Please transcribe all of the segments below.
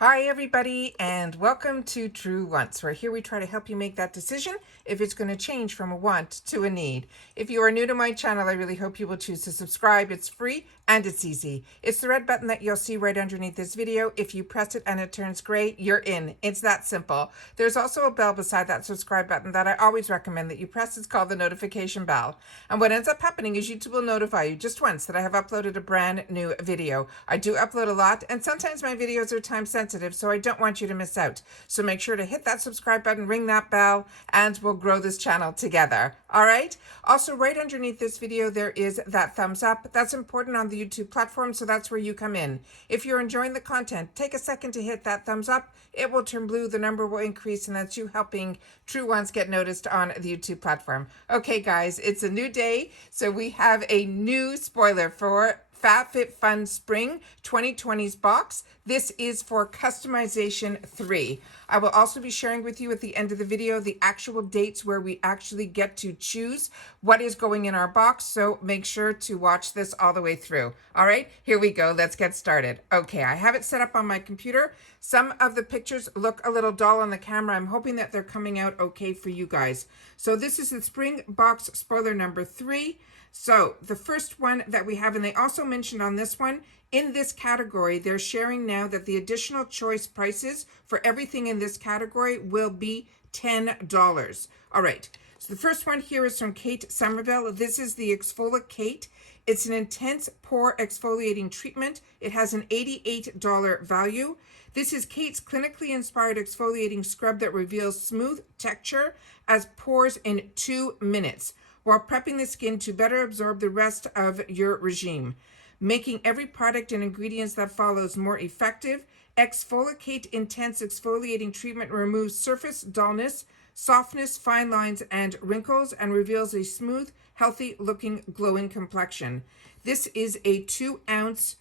Hi everybody, and welcome to True Wants, where here we try to help you make that decision if it's going to change from a want to a need. If you are new to my channel, I really hope you will choose to subscribe. It's free and it's easy. It's the red button that you'll see right underneath this video. If you press it and it turns gray, you're in. It's that simple. There's also a bell beside that subscribe button that I always recommend that you press. It's called the notification bell. And what ends up happening is YouTube will notify you just once that I have uploaded a brand new video. I do upload a lot, and sometimes my videos are time sensitive, so I don't want you to miss out. So make sure to hit that subscribe button, ring that bell, and we'll grow this channel together. All right? Also, right underneath this video, there is that thumbs up. That's important on the YouTube platform, so that's where you come in. If you're enjoying the content, take a second to hit that thumbs up. It will turn blue, the number will increase, and that's you helping True Ones get noticed on the YouTube platform. Okay, guys, it's a new day, so we have a new spoiler for FABFITFUN Spring 2020's box. This is for customization 3. I will also be sharing with you at the end of the video the actual dates where we actually get to choose what is going in our box, so make sure to watch this all the way through. All right, here we go. Let's get started. Okay, I have it set up on my computer. Some of the pictures look a little dull on the camera. I'm hoping that they're coming out okay for you guys. So this is the spring box spoiler number 3. So the first one that we have, and they also mentioned on this one, in this category, they're sharing now that the additional choice prices for everything in this category will be $10. All right. So the first one here is from Kate Somerville. This is the Exfoliate. It's an intense pore exfoliating treatment. It has an $88 value. This is Kate's clinically inspired exfoliating scrub that reveals smooth texture as pores in 2 minutes, while prepping the skin to better absorb the rest of your regime, making every product and ingredients that follows more effective. Exfoliate Intense Exfoliating Treatment removes surface dullness, softness, fine lines, and wrinkles, and reveals a smooth, healthy-looking, glowing complexion. This is a 2-ounce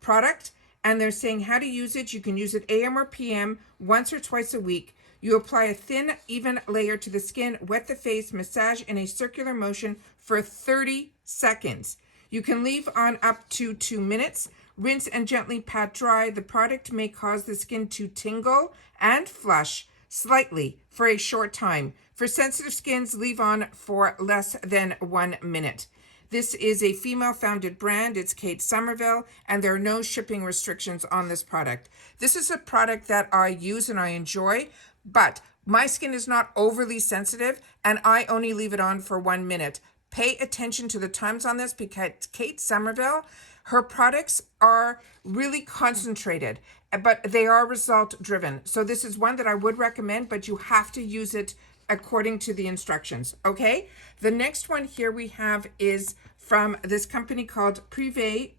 product, and they're saying how to use it. You can use it AM or PM once or twice a week. You apply a thin, even layer to the skin, wet the face, massage in a circular motion for 30 seconds. You can leave on up to 2 minutes. Rinse and gently pat dry. The product may cause the skin to tingle and flush slightly for a short time. For sensitive skins, leave on for less than 1 minute. This is a female-founded brand. It's Kate Somerville, and there are no shipping restrictions on this product. This is a product that I use and I enjoy, but my skin is not overly sensitive, and I only leave it on for 1 minute. Pay attention to the times on this, because Kate Somerville, her products are really concentrated, but they are result-driven. So this is one that I would recommend, but you have to use it according to the instructions, okay? The next one here we have is from this company called Prive.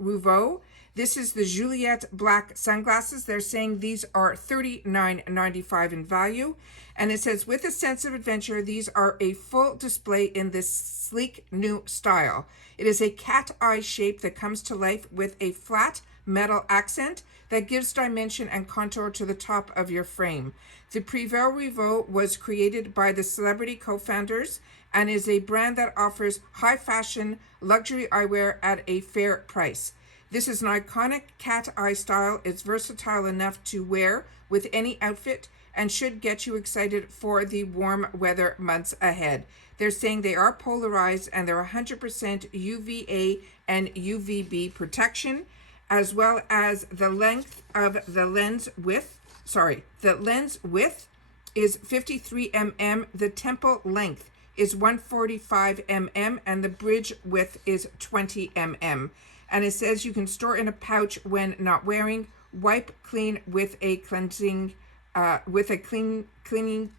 This is the Juliette Black sunglasses. They're saying these are $39.95 in value. And it says, with a sense of adventure, these are a full display in this sleek new style. It is a cat eye shape that comes to life with a flat metal accent that gives dimension and contour to the top of your frame. The Prive was created by the celebrity co-founders and is a brand that offers high fashion luxury eyewear at a fair price. This is an iconic cat eye style. It's versatile enough to wear with any outfit and should get you excited for the warm weather months ahead. They're saying they are polarized and they're 100% UVA and UVB protection, as well as the length of the lens width. The lens width is 53 mm. The temple length is 145 mm, and the bridge width is 20 mm. And it says you can store in a pouch when not wearing. Wipe clean with a cleaning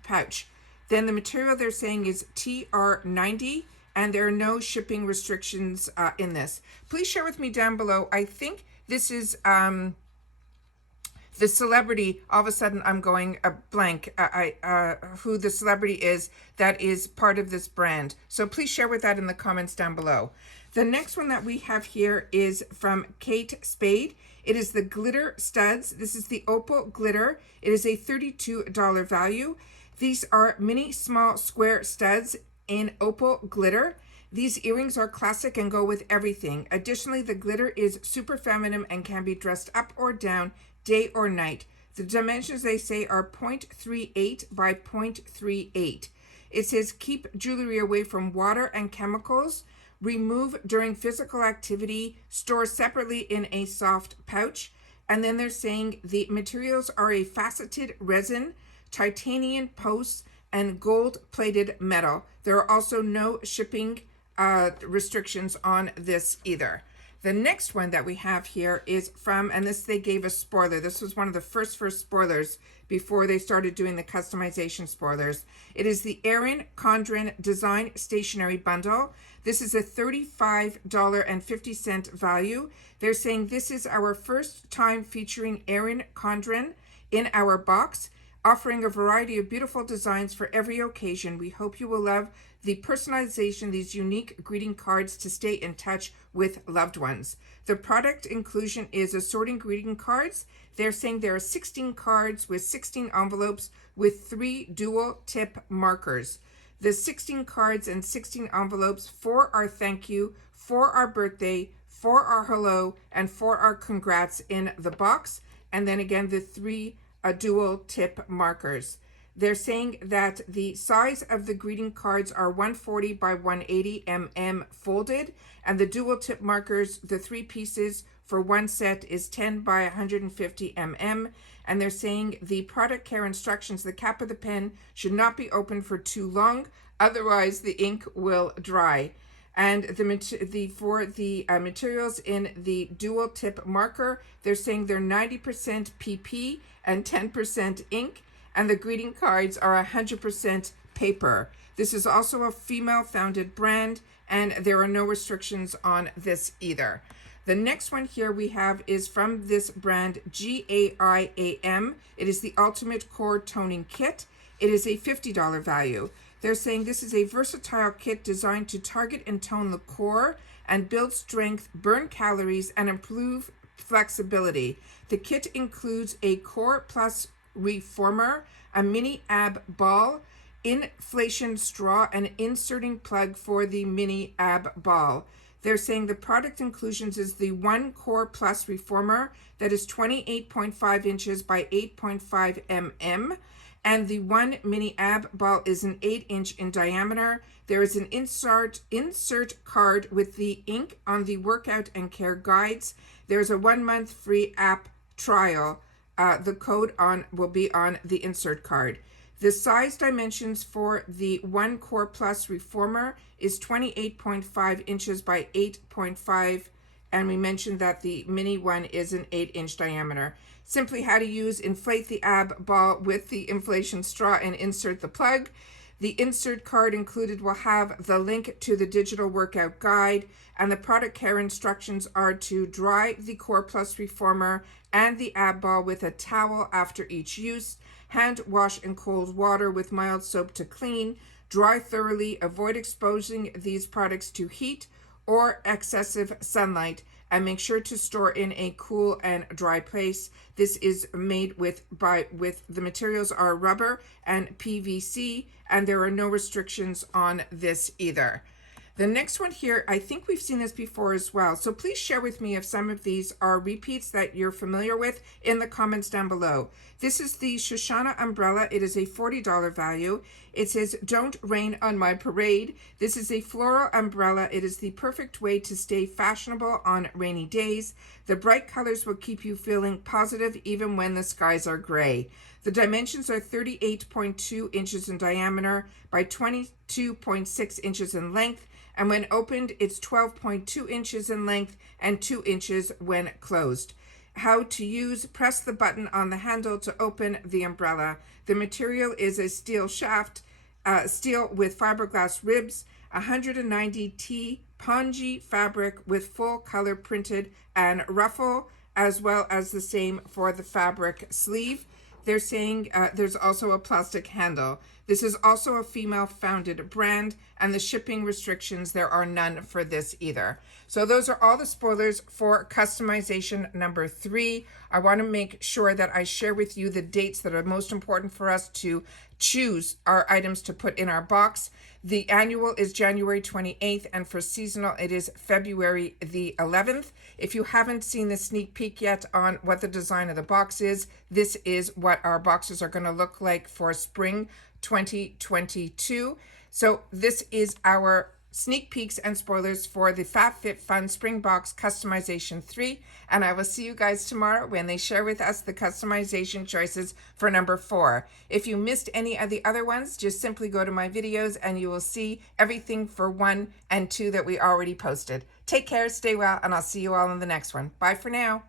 pouch. Then the material they're saying is TR90, and there are no shipping restrictions in this. Please share with me down below. I think this is the celebrity. All of a sudden I'm going blank who the celebrity is that is part of this brand. So please share with that in the comments down below. The next one that we have here is from Kate Spade. It is the glitter studs. This is the opal glitter. It is a $32 value. These are mini small square studs in opal glitter. These earrings are classic and go with everything. Additionally, the glitter is super feminine and can be dressed up or down day or night. The dimensions they say are 0.38 by 0.38. It says keep jewelry away from water and chemicals, remove during physical activity, store separately in a soft pouch. And then they're saying the materials are a faceted resin, titanium posts, and gold-plated metal. There are also no shipping restrictions on this either. The next one that we have here is from, and this they gave a spoiler. This was one of the first spoilers before they started doing the customization spoilers. It is the Erin Condren Design Stationery Bundle. This is a $35.50 value. They're saying this is our first time featuring Erin Condren in our box, offering a variety of beautiful designs for every occasion. We hope you will love the personalization, these unique greeting cards to stay in touch with loved ones. The product inclusion is assorting greeting cards. They're saying there are 16 cards with 16 envelopes with 3 dual tip markers. The 16 cards and 16 envelopes for our thank you, for our birthday, for our hello, and for our congrats in the box. And then again, the 3 dual tip markers. They're saying that the size of the greeting cards are 140 by 180 mm folded, and the dual tip markers, the 3 pieces for one set, is 10 by 150 mm. And they're saying the product care instructions, the cap of the pen should not be open for too long, otherwise the ink will dry. And for the materials in the dual tip marker, they're saying they're 90% PP and 10% ink, and the greeting cards are 100% paper. This is also a female-founded brand, and there are no restrictions on this either. The next one here we have is from this brand, Gaiam. It is the Ultimate Core Toning Kit. It is a $50 value. They're saying this is a versatile kit designed to target and tone the core and build strength, burn calories, and improve flexibility. The kit includes a Core Plus reformer, a mini ab ball, inflation straw, and inserting plug for the mini ab ball. They're saying the product inclusions is the 1 Core Plus reformer that is 28.5 inches by 8.5 mm. And the 1 mini ab ball is an 8-inch in diameter. There is an insert card with the ink on the workout and care guides. There's a 1-month free app trial. The code will be on the insert card. The size dimensions for the 1 Core Plus reformer is 28.5 inches by 8.5, and we mentioned that the mini one is an 8-inch diameter. Simply how to use: inflate the ab ball with the inflation straw and insert the plug. The insert card included will have the link to the digital workout guide, and the product care instructions are to dry the Core Plus reformer and the ab ball with a towel after each use, hand wash in cold water with mild soap to clean, dry thoroughly, avoid exposing these products to heat or excessive sunlight, and make sure to store in a cool and dry place. This is made with the materials are rubber and PVC, and there are no restrictions on this either. The next one here, I think we've seen this before as well. So please share with me if some of these are repeats that you're familiar with in the comments down below. This is the Shohana umbrella. It is a $40 value. It says, "Don't rain on my parade." This is a floral umbrella. It is the perfect way to stay fashionable on rainy days. The bright colors will keep you feeling positive even when the skies are gray. The dimensions are 38.2 inches in diameter by 22.6 inches in length. And when opened, it's 12.2 inches in length and 2 inches when closed. How to use: press the button on the handle to open the umbrella. The material is a steel shaft, steel with fiberglass ribs, 190T pongee fabric with full color printed and ruffle, as well as the same for the fabric sleeve. They're saying there's also a plastic handle. This is also a female-founded brand, and the shipping restrictions, there are none for this either. So those are all the spoilers for customization number 3. I want to make sure that I share with you the dates that are most important for us to choose our items to put in our box. The annual is January 28th, and for seasonal, it is February the 11th. If you haven't seen the sneak peek yet on what the design of the box is, this is what our boxes are going to look like for spring 2022. So this is our sneak peeks and spoilers for the FABFITFUN Spring Box Customization 3, and I will see you guys tomorrow when they share with us the customization choices for number 4. If you missed any of the other ones, just simply go to my videos and you will see everything for 1 and 2 that we already posted. Take care, stay well, and I'll see you all in the next one. Bye for now.